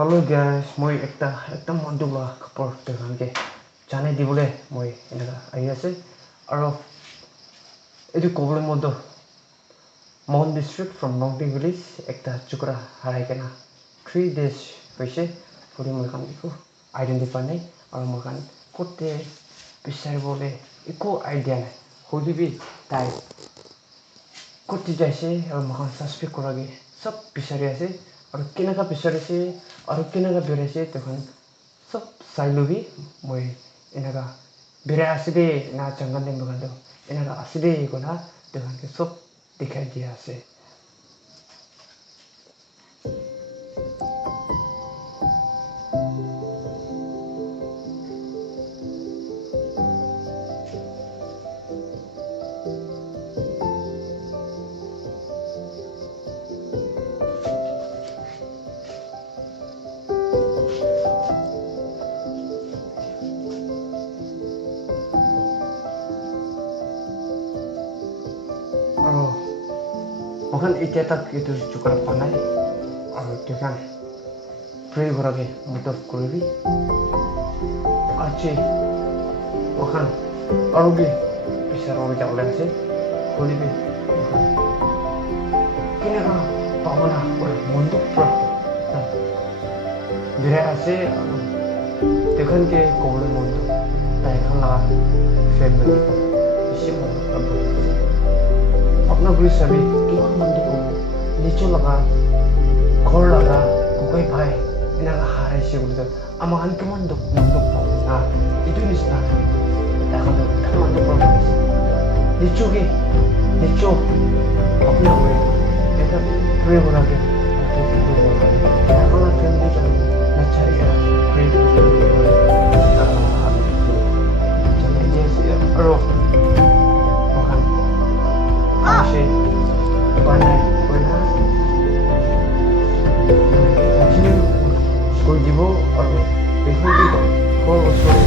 Hello guys, মই একটা মন্টু লোৱা কাপোৰ দেখানকে জানাই দিবলৈ মই এনেকা আহি আছে আৰু এইটো ক'বলৈ মনটো মন ডিষ্ট্ৰিক্ট ফ্ৰম নংটি ভিলেজ একটা চুকৰা হাৰাই কেনা 3 days হৈছে ফুৰি মই কাম দেখো আইডেণ্টিফাই নাই আৰু মই কাম ক'তে বিচাৰিবলৈ একো আইডিয়া নাই সুধিবি তাই ক'তে যাইছে আৰু মই সাসপেক্ট কৰাগে সব বিচাৰি আছে আৰু কেনেকা বিচাৰিছে আৰু কেনেকা বেৰাইছে তখন সব চাই লবি মই এনেকা বেৰাই আছে দে না জংগল দে মগন্দ এনেকা আছে দে কোনা তখন সব দেখাই দিয়া আছে আৰু মখন এতিয়া তাক এইটো চুকৰা পানাই আৰু তখন প্ৰে কৰাগে মতলব কৰিবি আজি মখন আৰু বি বিচাৰব যাবলৈ আছে কৰিবি কেনেকা পাবনা কৰে মনটো পৰা বিৰাই আছে আৰু তখনকে ক'বলৈ মনটো তাই এখন লগা ফেমিলি বেছি মন अपना गुरु सभी किमान मंदी को नीचो लगा घर लगा कोई भाई इना हारे से बोलते अमान किमान दो मंदो ना itu nisna dah kan kan मंदो पर नीचो अपना वे ऐसा प्रे बना के तो kalau family jangan nak cari ya pray jangan aja sih roh banai koina continue koi dibo aru behudi for usore